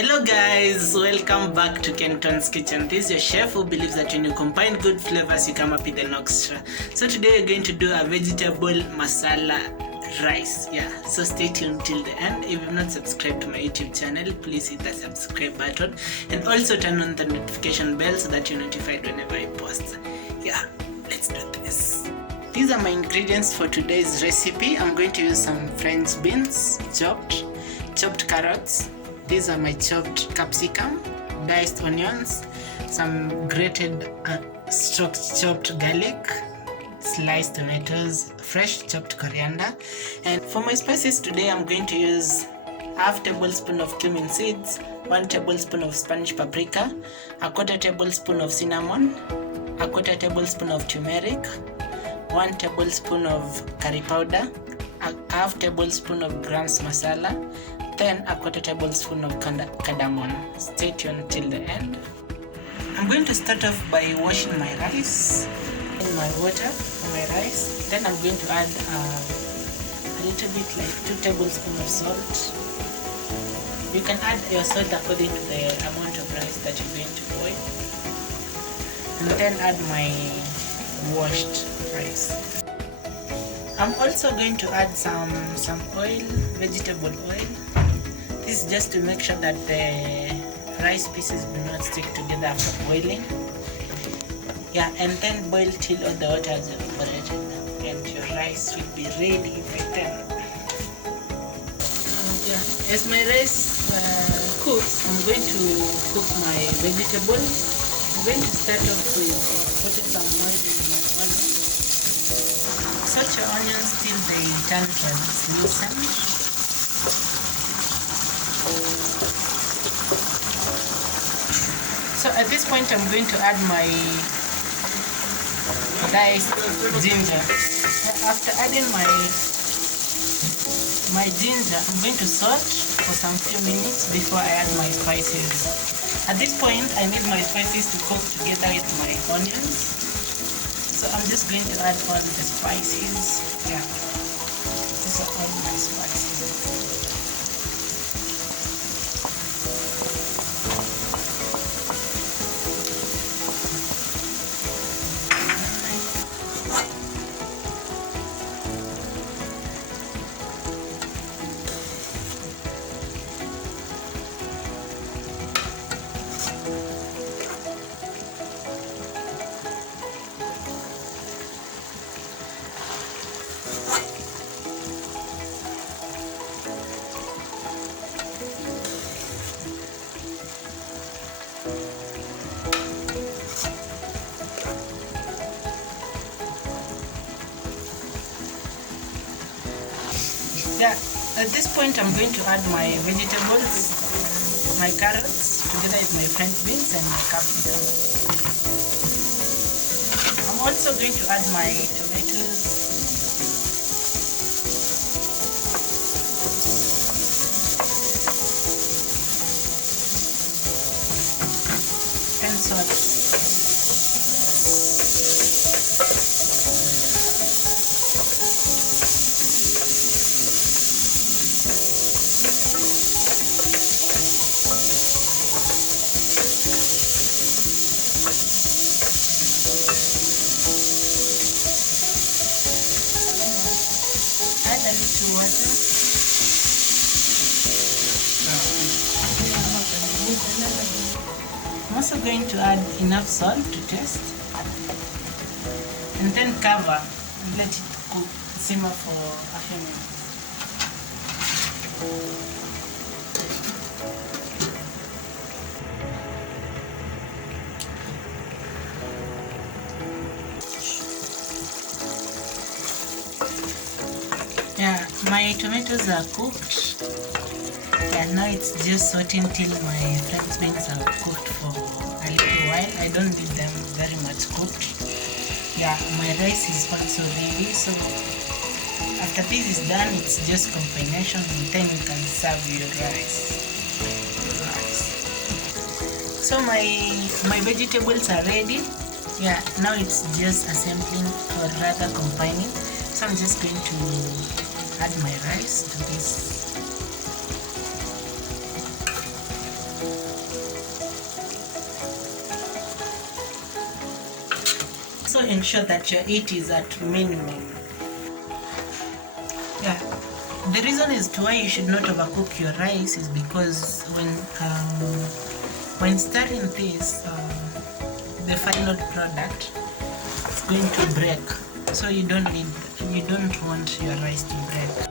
Hello guys, welcome back to Kenton's Kitchen. This is your chef who believes that when you combine good flavors you come up with an extra. So today we're going to do a vegetable masala rice. So stay tuned till the end. If you've not subscribed to my YouTube channel, please hit the subscribe button and also turn on the notification bell so that you're notified whenever I post. Let's do this. These are my ingredients for today's recipe. I'm going to use some French beans, chopped carrots. These are my chopped capsicum, diced onions, some grated chopped garlic, sliced tomatoes, fresh chopped coriander. And for my spices today, I'm going to use half tablespoon of cumin seeds, 1 tablespoon of Spanish paprika, a quarter tablespoon of cinnamon, a quarter tablespoon of turmeric, 1 tablespoon of curry powder, a half tablespoon of ground masala, then a quarter tablespoon of cardamom. Stay tuned till the end. I'm going to start off by washing my rice in my water for my rice. Then I'm going to add a little bit like 2 tablespoons of salt. You can add your salt according to the amount of rice that you're going to boil. And then add my washed rice. I'm also going to add some oil, vegetable oil. This is just to make sure that the rice pieces do not stick together after boiling. And then boil till all the water is evaporated and your rice will be ready by then. As my rice cooks, I'm going to cook my vegetables. I'm going to start off with putting some oil in my onions. Saute your onions till they turn translucent. So at this point I'm going to add my diced ginger. After adding my ginger, I'm going to saute for some few minutes before I add my spices. At this point I need my spices to cook together with my onions. So I'm just going to add all the spices. These are all my spices. At this point I'm going to add my vegetables, my carrots together with my French beans and my capsicum. I'm also going to add my tomatoes, and salt. Add a little water. I'm also going to add enough salt to taste, and then cover and let it cook, simmer for a few minutes. My tomatoes are cooked. Now it's just sauteing till my French beans are cooked for a little while. I don't need them very much cooked. My rice is also ready. So after this is done, it's just combination, and then you can serve your rice. So my vegetables are ready. Now it's just assembling, or rather combining. So I'm just going to add my rice to this. So ensure that your heat is at minimum. Yeah. The reason as to why you should not overcook your rice is because when stirring this, the final product is going to break. So you don't want your rice to break.